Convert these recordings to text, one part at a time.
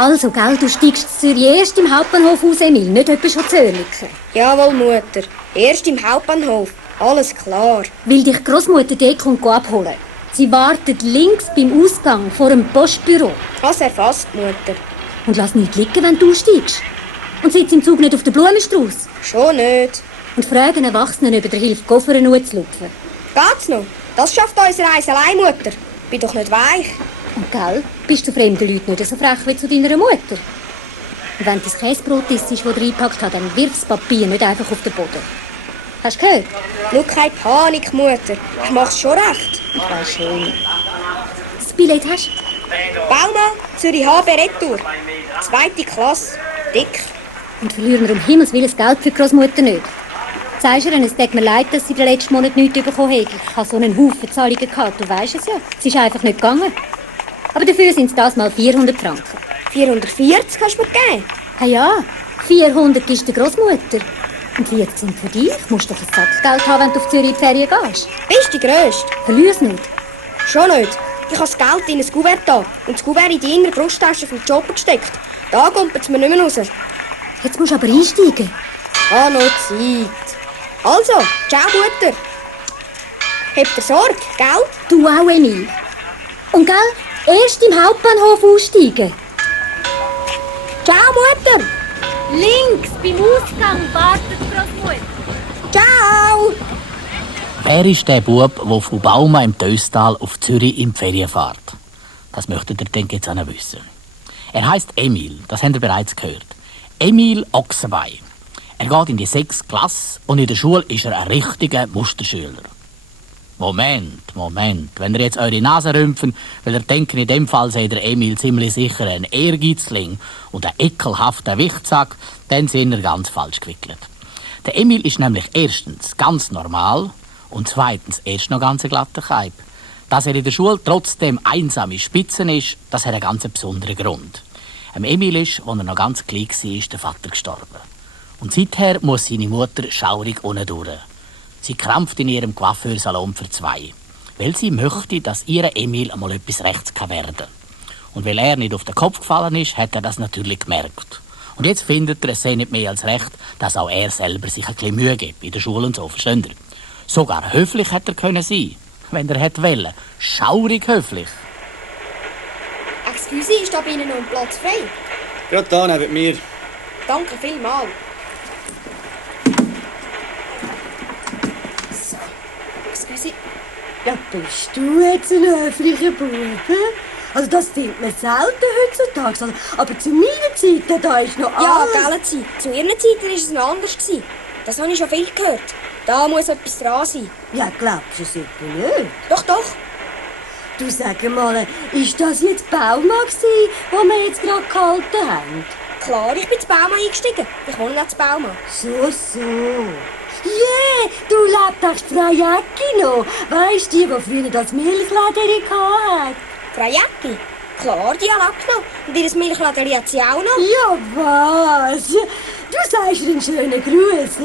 Also, gell, du steigst in Zürich erst im Hauptbahnhof aus, Emil, nicht etwa schon Zürich. Jawohl, Mutter. Erst im Hauptbahnhof. Alles klar. Weil dich Großmutter dort kommt abholen. Sie wartet links beim Ausgang vor dem Postbüro. Hast erfasst, Mutter. Und lass nicht liegen, wenn du steigst. Und sitz im Zug nicht auf der Blumenstrauß. Schon nicht. Und fragen Erwachsenen, ob er hilft, Koffer anzulupfen. Geht's noch? Das schafft unsere Reise allein, Mutter. Bin doch nicht weich. Und gell, bist du fremden Leuten nicht so frech wie zu deiner Mutter? Und wenn das Käsebrot ist, das er eingepackt hat, dann wirf das Papier nicht einfach auf den Boden. Hast du gehört? Nur keine Panik, Mutter. Ich mach's schon recht. Ich weiss schon. Das Billett hast du? Baumann, Zürich HB Retour. 2. Klasse. Dick. Und verlieren wir um Himmels Willen das Geld für die Großmutter nicht. Sagst du ihr, es tut mir leid, dass sie den letzten Monat nichts bekommen hat. Ich habe so einen Haufen Zahlungen gehabt, du weisst es ja. Es ist einfach nicht gegangen. Aber dafür sind es das mal 400 Franken. 440 hast du mir gegeben? Ah ja, 400 ist der Großmutter. Und 40 sind für dich. Du musst doch ein Sackgeld haben, wenn du auf Zürich in die Ferien gehst. Bist du die Grösste? Verlier's nicht. Schon nicht. Ich habe das Geld in ein Kuvert da und das Kuvert in die innere Brusttasche vom Jobber gesteckt. Da kommt es mir nicht mehr raus. Jetzt musst du aber einsteigen. Ah, noch Zeit. Also, ciao, Mutter. Habt ihr Sorge, gell? Du auch, Emil. Und gell, erst im Hauptbahnhof aussteigen. Ciao, Mutter. Links, beim Ausgang, wartet die Großmutter. Ciao. Wer ist der Bub, der von Baumann im Töstal auf Zürich in die Ferien fährt? Das möchtet ihr, denke ich, jetzt auch noch wissen. Er heisst Emil, das habt ihr bereits gehört. Emil Ochsenbein. Er geht in die 6. Klasse und in der Schule ist er ein richtiger Musterschüler. Moment. Wenn ihr jetzt eure Nase rümpfen, weil ihr denkt, in dem Fall seid ihr Emil ziemlich sicher ein Ehrgeizling und ein ekelhafter Wichtsack, dann sind ihr ganz falsch gewickelt. Der Emil ist nämlich erstens ganz normal und zweitens erst noch ganz ein glatter Kaib. Dass er in der Schule trotzdem einsame Spitzen ist, das hat einen ganz besonderen Grund. Emil ist, als er noch ganz klein war, der Vater gestorben. Und seither muss seine Mutter schaurig unten durch. Sie krampft in ihrem Coiffeursalon für 2, weil sie möchte, dass ihr Emil einmal etwas rechts werden kann. Und weil er nicht auf den Kopf gefallen ist, hat er das natürlich gemerkt. Und jetzt findet er, es sei nicht mehr als recht, dass auch er selber sich ein bisschen Mühe gibt in der Schule und so, versteht ihr? Sogar höflich hätte er können sein, wenn er hätte wollen. Schaurig höflich. Excuse, ist da bei Ihnen noch ein Platz frei? Gerade da neben mir. Danke vielmals. So, excuse. Ja, bist du jetzt ein höflicher Bub? Also das findet man selten heutzutage. Also, aber zu meiner Zeit, da ist noch Ja, alles... gell, Zeit. Zu Ihren Zeiten war es noch anders. Das habe ich schon viel gehört. Da muss etwas dran sein. Ja, glaubst du es etwa nicht? Doch, doch. Du, sag mal, ist das jetzt Baumann gsi, wo wir jetzt gerade gehalten haben? Klar, ich bin zu Baumann eingestiegen. Ich wohne nicht zu Baumann. So. Du lebst Frau Jäcki noch. Weisst du, die früher das Milchlädeli hatte? Frau Jäcki? Klar, die habe ich noch. Und ihr Milchlädeli hat sie auch noch. Ja, was? Du sagst einen schönen Gruß,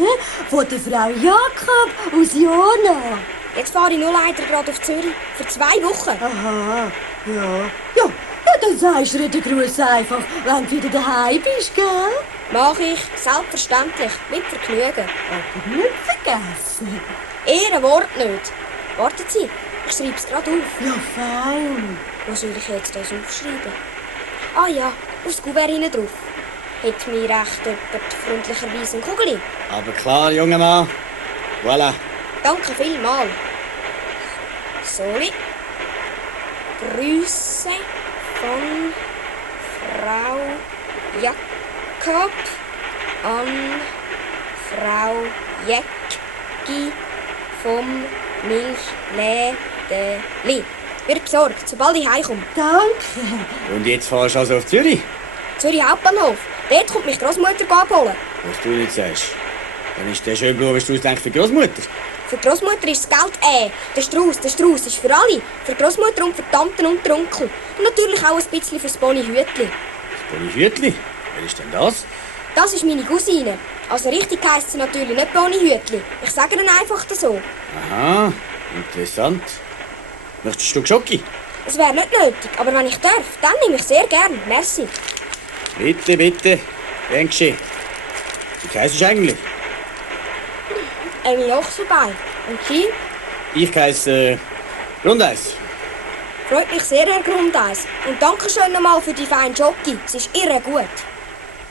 von der Frau Jakob aus Jona. Jetzt fahre ich nur leider gerade auf Zürich. Für 2 Wochen. Aha, ja, dann sagst du ihr den Gruß einfach, wenn du wieder daheim bist, gell? Mach ich, selbstverständlich, mit Vergnügen. Aber nicht vergessen. Ihr Wort nicht. Warten Sie, ich schreibe es gerade auf. Ja, fein. Wo soll ich jetzt das aufschreiben? Ah ja, aufs Kuvert hinten drauf. Hat mir recht jemand freundlicherweise ein Kugel? Aber klar, junger Mann. Voilà. Danke vielmals. Sorry. Grüße von Frau Jakob an Frau Jäcki vom Milchlädeli. Wird besorgt, sobald ich heimkomme. Danke. Und jetzt fahrst du also auf Zürich? Zürich Hauptbahnhof. Dort kommt mich Großmutter abholen. Was du nicht sagst. Dann ist der schön blau, wie du es denkst, für die Großmutter. Für die Großmutter ist das Geld Der Strauß ist für alle. Für die Großmutter und für die Tanten und den Onkel. Und natürlich auch ein bisschen fürs Boni Hütli. Das Boni Hütli? Wer ist denn das? Das ist meine Cousine. Also richtig heisst sie natürlich nicht Boni Hütli. Ich sage ihnen einfach so. Aha, interessant. Möchtest du Schocki? Es wäre nicht nötig, aber wenn ich darf, dann nehme ich sehr gern. Merci. Bitte, bitte. Gern geschehen. Wie heisst du eigentlich? Emil Ochselbein. Und Sie? Ich heiße Grundeis. Freut mich sehr, Herr Grundeis. Und danke schön nochmal für die feine Jockey. Es ist irre gut.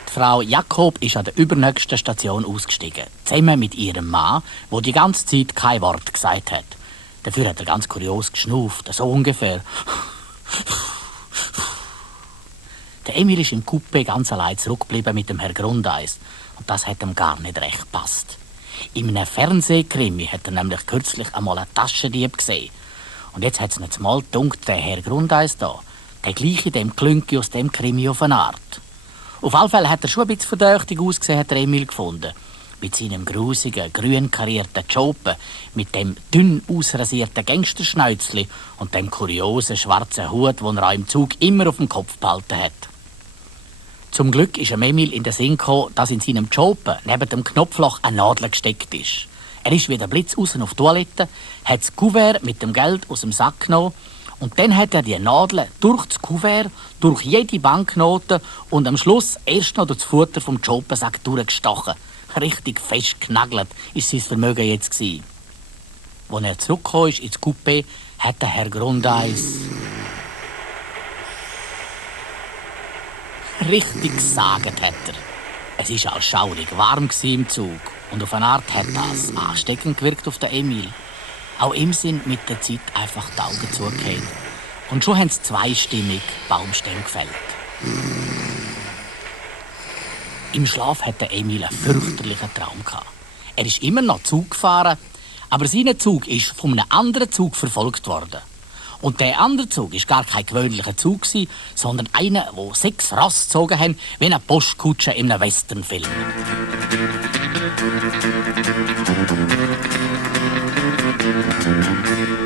Die Frau Jakob ist an der übernächsten Station ausgestiegen. Zusammen mit ihrem Mann, der die ganze Zeit kein Wort gesagt hat. Dafür hat er ganz kurios geschnauft, so ungefähr. Der Emil ist im Coupé ganz allein zurückgeblieben mit dem Herrn Grundeis. Und das hat ihm gar nicht recht gepasst. In einem Fernsehkrimi hat er nämlich kürzlich einmal einen Taschendieb gesehen. Und jetzt hat es nicht mal gedunkt, der Herr Grundeis da, der gleiche dem Klünki aus dem Krimi auf eine Art. Auf alle Fälle hat er schon ein bisschen verdächtig ausgesehen, hat der Emil gefunden. Mit seinem grusigen, grün karierten Jopen, mit dem dünn ausrasierten Gangsterschnäuzli und dem kuriosen schwarzen Hut, den er im Zug immer auf dem Kopf behalten hat. Zum Glück ist Emil in den Sinn gekommen, dass in seinem Jopen neben dem Knopfloch eine Nadel gesteckt ist. Er ist wie der Blitz raus auf die Toilette, hat das Kuvert mit dem Geld aus dem Sack genommen und dann hat er die Nadel durch das Kuvert, durch jede Banknote und am Schluss erst noch durch das Futter vom Jopensack durchgestochen. Richtig fest genagelt ist sein Vermögen jetzt gewesen. Als er zurückgekommen ist ins Coupé, hat der Herr Grundeis richtig gesagt, hat er. Es war als schaurig warm im Zug und auf eine Art hat das ansteckend gewirkt auf den Emil. Auch ihm sind mit der Zeit einfach die Augen zugehört. Und schon haben sie zweistimmig Baumstämme gefällt. Im Schlaf hat der Emil einen fürchterlichen Traum gehabt. Er ist immer noch Zug gefahren, aber sein Zug ist von einem anderen Zug verfolgt worden. Und der andere Zug war gar kein gewöhnlicher Zug, sondern einer, der 6 Ross gezogen hat, wie eine Postkutsche in einem Westernfilm.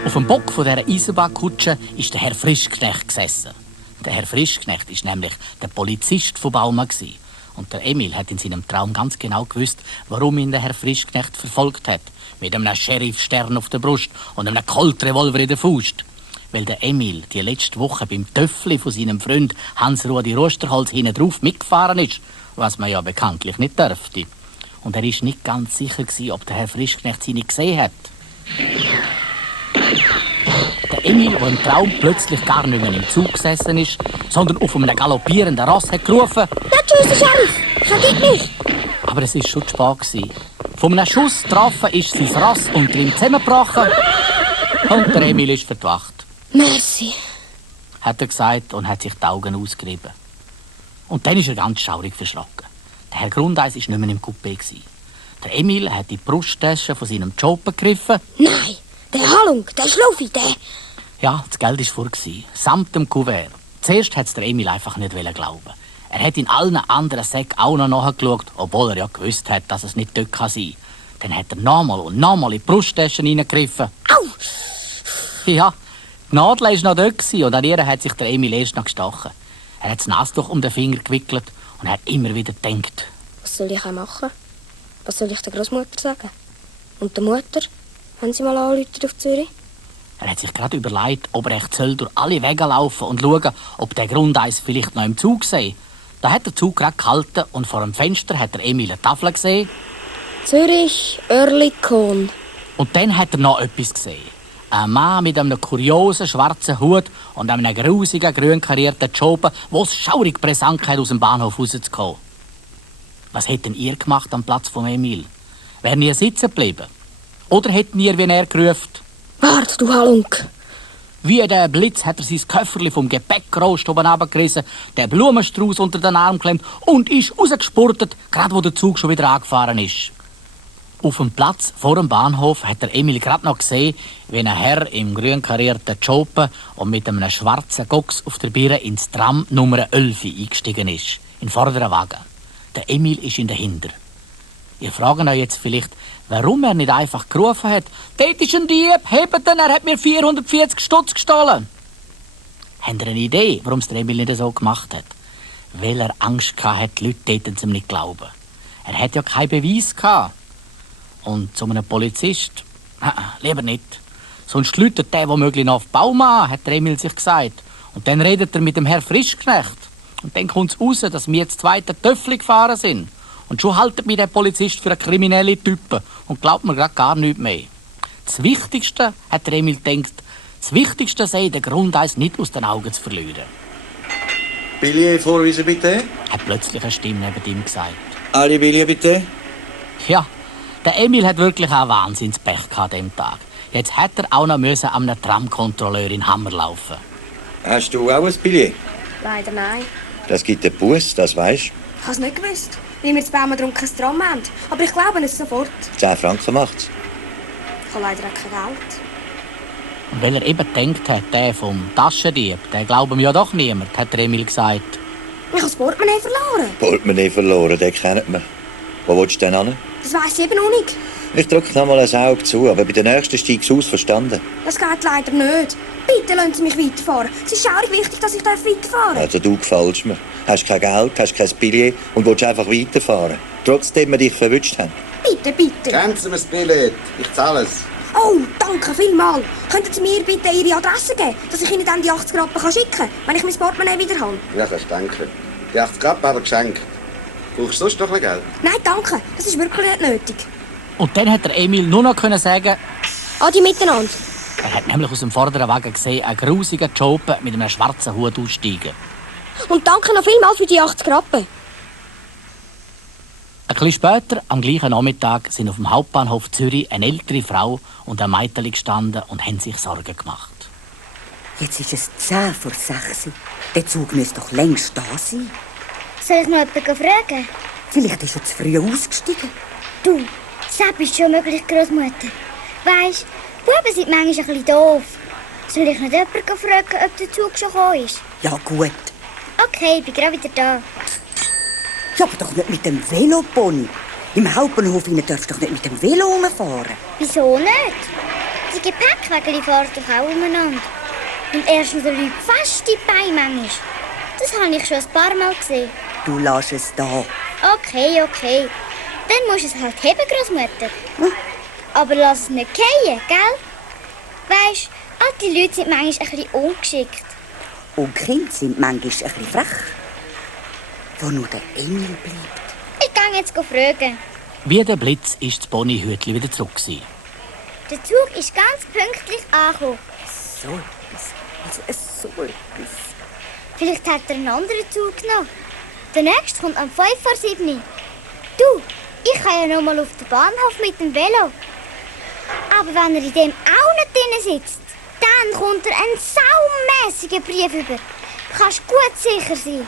Auf dem Bock dieser Eisenbahnkutsche ist der Herr Frischknecht gesessen. Der Herr Frischknecht ist nämlich der Polizist von Baumann. Und der Emil hat in seinem Traum ganz genau gewusst, warum ihn der Herr Frischknecht verfolgt hat. Mit einem Sheriffstern auf der Brust und einem Coltrevolver in der Faust. Weil der Emil die letzte Woche beim Töffli von seinem Freund Hans-Rudi Rosterholz hinten drauf mitgefahren ist, was man ja bekanntlich nicht dürfte. Und er ist nicht ganz sicher gewesen, ob der Herr Frischknecht sie nicht gesehen hat. Der Emil, der im Traum plötzlich gar nicht mehr im Zug gesessen ist, sondern auf einem galoppierenden Ross hat gerufen: «Nicht schiessen, Sheriff! Vergib mich!» Aber es war schon zu spät gewesen. Von einem Schuss getroffen ist sein Ross unter ihm zusammengebrochen und der Emil ist verdwacht. «Merci!» hat er gesagt und hat sich die Augen ausgerieben. Und dann ist er ganz schaurig verschrocken. Der Herr Grundeis war nicht mehr im Coupé. Der Emil hat in die Brusttasche von seinem Job gegriffen. «Nein, der Halunk, der Schluffi, der...» Ja, das Geld war vor, samt dem Kuvert. Zuerst hat es der Emil einfach nicht glauben. Er hat in allen anderen Säcken auch noch nachgeschaut, obwohl er ja gewusst hat, dass es nicht dort sein kann. Dann hat er nochmal und nochmal in die Brusttaschen hineingegriffen. «Au!» Ja, die Nadel war noch dort und an ihr hat sich der Emil erst noch gestochen. Er hat das Nastuch um den Finger gewickelt und hat immer wieder gedacht: «Was soll ich machen? Was soll ich der Großmutter sagen? Und der Mutter, wenn sie mal anrufen auf Zürich?» Er hat sich gerade überlegt, ob er echt soll durch alle Wege laufen und schauen, ob der Grundeis vielleicht noch im Zug sei. Da hat der Zug gerade gehalten und vor dem Fenster hat der Emil eine Tafel gesehen. «Zürich, Oerlikon.» Und dann hat er noch etwas gesehen. Ein Mann mit einem kuriosen schwarzen Hut und einem grusigen, grün karierten Job, der es schaurig brisant hat, aus dem Bahnhof rauszukommen. Was hätten ihr gemacht am Platz von Emil? Wären ihr sitzen geblieben? Oder hätten ihr, wie er gerufen: «Wart, du Halunk!» Wie der Blitz hat er sein Köfferli vom Gepäckrost oben runtergerissen, den Blumenstrauß unter den Arm geklemmt und ist rausgespurtet, gerade wo der Zug schon wieder angefahren ist. Auf dem Platz vor dem Bahnhof hat der Emil gerade noch gesehen, wie ein Herr im grün karierten Jope und mit einem schwarzen Gox auf der Birne ins Tram Nummer 11 eingestiegen ist, in vorderen Wagen. Der Emil ist in dahinter. Ihr fragt euch jetzt vielleicht, warum er nicht einfach gerufen hat: «Dort ist ein Dieb, hebt ihn, er hat mir 440 Stutz gestohlen!» Habt ihr eine Idee, warum es der Emil nicht so gemacht hat? Weil er Angst hatte, die Leute dort ihm nicht glauben. Er hat ja keinen Beweis gehabt. Und zu einem Polizist? Lieber nicht. Sonst läutet der womöglich noch auf Baumann, hat der Emil sich gesagt. Und dann redet er mit dem Herr Frischknecht. Und dann kommt es raus, dass wir jetzt zweite Töffel gefahren sind. Und schon haltet mich der Polizist für einen kriminellen Typen und glaubt mir grad gar nichts mehr. Das Wichtigste, hat der Emil gedacht, das Wichtigste sei, den Grundeis nicht aus den Augen zu verlieren. Billet vorweisen, bitte. Hat plötzlich eine Stimme neben ihm gesagt. Alle Billet, bitte. Ja, der Emil hat wirklich auch Wahnsinnspech gehabt an diesem Tag. Jetzt hätte er auch noch müssen an einem Tramkontrolleur in Hammer laufen. Hast du auch ein Billet? Leider nein. Das gibt einen Bus, das weisst du. Ich habe es nicht gewusst, weil wir zu Baumann kein Tram haben. Aber ich glaube es sofort. 10 Franken macht's. Ich habe leider auch kein Geld. Und weil er eben gedacht hat, der vom Taschendieb, den glauben ja doch niemand, hat der Emil gesagt. Ich habe das Portemonnaie verloren. Portemonnaie verloren, den kennt man. Wo willst du denn hin? Das weiss ich eben noch nicht. Ich drücke noch mal ein Auge zu, aber bei der nächsten steigst du aus, verstanden? Das geht leider nicht. Bitte lassen Sie mich weiterfahren. Es ist schaurig wichtig, dass ich weiterfahren darf. Also du gefällst mir. Hast kein Geld, hast kein Billet und willst einfach weiterfahren. Trotzdem wir dich verwünscht haben. Bitte, bitte. Geben Sie mir das Billett. Ich zahle es. Oh, danke vielmals. Könnten Sie mir bitte Ihre Adresse geben, dass ich Ihnen dann die 80 Rappen schicken kann, wenn ich mein Portemonnaie wieder habe? Ja, kannst du denken. Die 80 Rappen hat er geschenkt. Brauchst du sonst noch ein Geld? Nein, danke. Das ist wirklich nicht nötig. Und dann hat der Emil nur noch sagen, Adi miteinander. er hat nämlich aus dem vorderen Wagen gesehen, einen grusigen Jopen mit einem schwarzen Hut aussteigen. Und danke noch vielmals für die 80 Rappen. Ein bisschen später, am gleichen Nachmittag, sind auf dem Hauptbahnhof Zürich eine ältere Frau und ein Mädchen gestanden und haben sich Sorgen gemacht. Jetzt ist es 10 vor 6. Der Zug müsste doch längst da sein. Soll ich noch jemanden fragen? Vielleicht ist er zu früh ausgestiegen. Du, Sepp ist schon möglich, Großmutter. Weisst, Buben sind manchmal ein bisschen doof. Soll ich nicht jemanden fragen, ob der Zug schon gekommen ist? Ja gut. Okay, ich bin gerade wieder da. Ja, aber doch nicht mit dem Velopony. Im Hauptbahnhof darfst du doch nicht mit dem Velo rumfahren. Wieso nicht? Die Gepäckwägel fahren doch auch umeinander. Und erstens der Leute fast die Beine manchmal. Das habe ich schon ein paar Mal gesehen. Du lässt es da. Okay. Dann musst du es halt heben, Großmutter. Aber lass es nicht fallen, gell? Weisst, alte Leute sind manchmal ein bisschen ungeschickt. Und Kinder sind manchmal ein bisschen frech. Wo nur der Emil bleibt. Ich gehe jetzt fragen. Wie der Blitz ist das Ponyhütli wieder zurück gewesen. Der Zug ist ganz pünktlich angekommen. So etwas. Also so etwas. Vielleicht hat er einen anderen Zug genommen. Der nächste kommt um 5 vor 7. Du, ich kann ja noch mal auf den Bahnhof mit dem Velo. Aber wenn er in dem auch nicht drin sitzt, dann kommt er einen saumässigen Brief über. Du kannst gut sicher sein.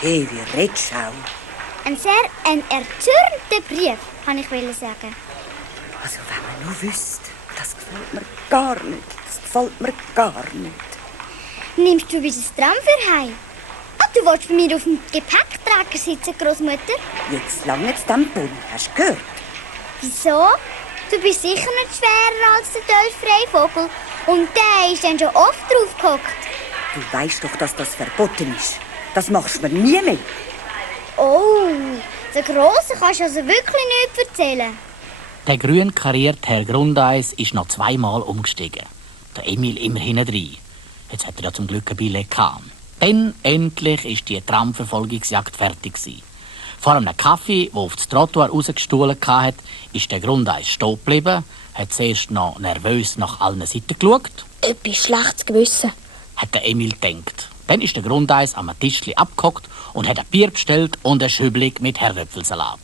Hey, wie redest du auch? Ein sehr erzürnter Brief, kann ich sagen. Also wenn man nur wüsste, das gefällt mir gar nicht. Das gefällt mir gar nicht. Nimmst du wieder das Tram für heim? Ah, du willst bei mir auf dem Gepäckträger sitzen, Großmutter? Jetzt lang jetzt am Pony, hast du gehört? Wieso? Du bist sicher nicht schwerer als der Tölfreivogel. Und der ist dann schon oft drauf gehockt. Du weißt doch, dass das verboten ist. Das machst du mir nie mehr. Oh, der Grosse kannst du also wirklich nichts erzählen. Der grün karierte Herr Grundeis ist noch 2-mal umgestiegen. Der Emil immer hinten rein. Jetzt hat er ja zum Glück ein Billett gehabt. Dann endlich ist die Tramverfolgungsjagd fertig gewesen. Vor einem Kaffee, der auf das Trottoir rausgestohlen hatte, ist der Grundeis stehen geblieben, hat zuerst noch nervös nach allen Seiten geschaut. Etwas schlechtes Gewissen. Hat der Emil gedacht. Dann ist der Grundeis am Tischli abgehockt und hat ein Bier bestellt und ein Schübli mit Herdöpfelsalat.